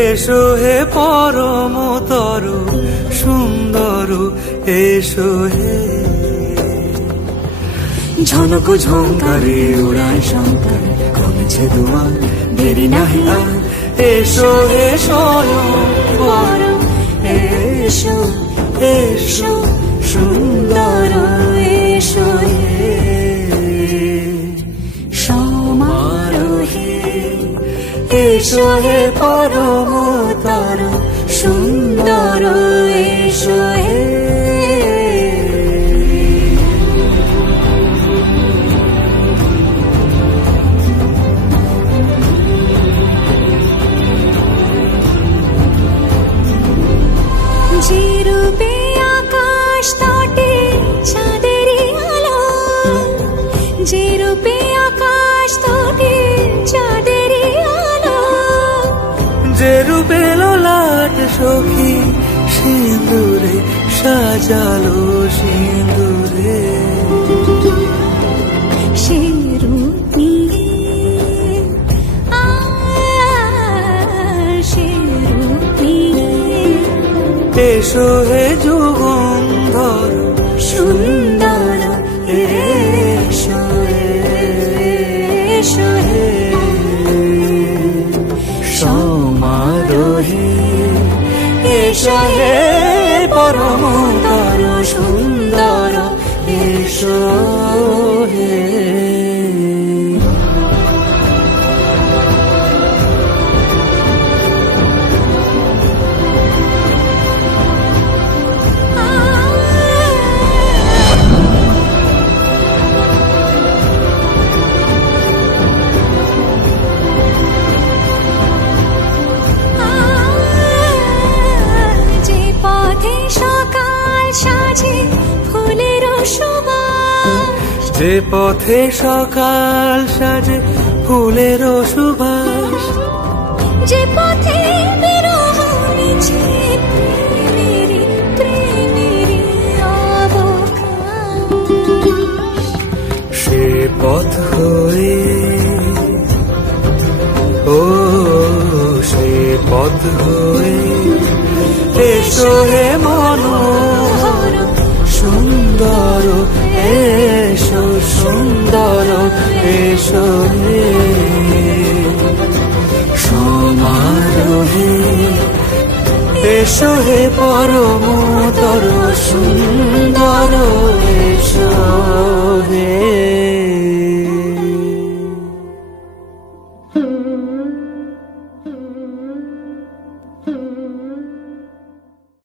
এসো হে পরমতর সুন্দর এসো হে। ঝনক ঝঙ্কারে উড়ায় শঙ্কর কমেছে দুয়ার দেরি নাহি আর। এসো হে স্বয়ং এসো এসো সুন্দর এসো হে। সমারোহে এসো হে পরমতর সুন্দর এসো হে। যে রূপে আকাশ তটে চাঁদেরই আলো, যে রূপে আকাশ তটে চাঁদেরই আলো, যে রূপে ললাট সখী সিঁদুরে সাজালো সিঁদুরে। সে রূপ নিয়ে সে রূপ নিয়ে এসো হে যুগন্ধর সুন্দর এসো এসো হে। সমারোহে এসো হে পরমতর সুন্দর এসো হে। যে পথে সকাল সাজে ফুলের সুবাস, যে পথে বিরহ মিছে প্রেমেরই প্রেমেরই অবকাশ, সে পথ হয়ে ও সে পথ হয়ে এসো হে মনোহর সুন্দর এসো সুন্দর এসো হে। সমারোহে এসো হে পরমতর সুন্দর।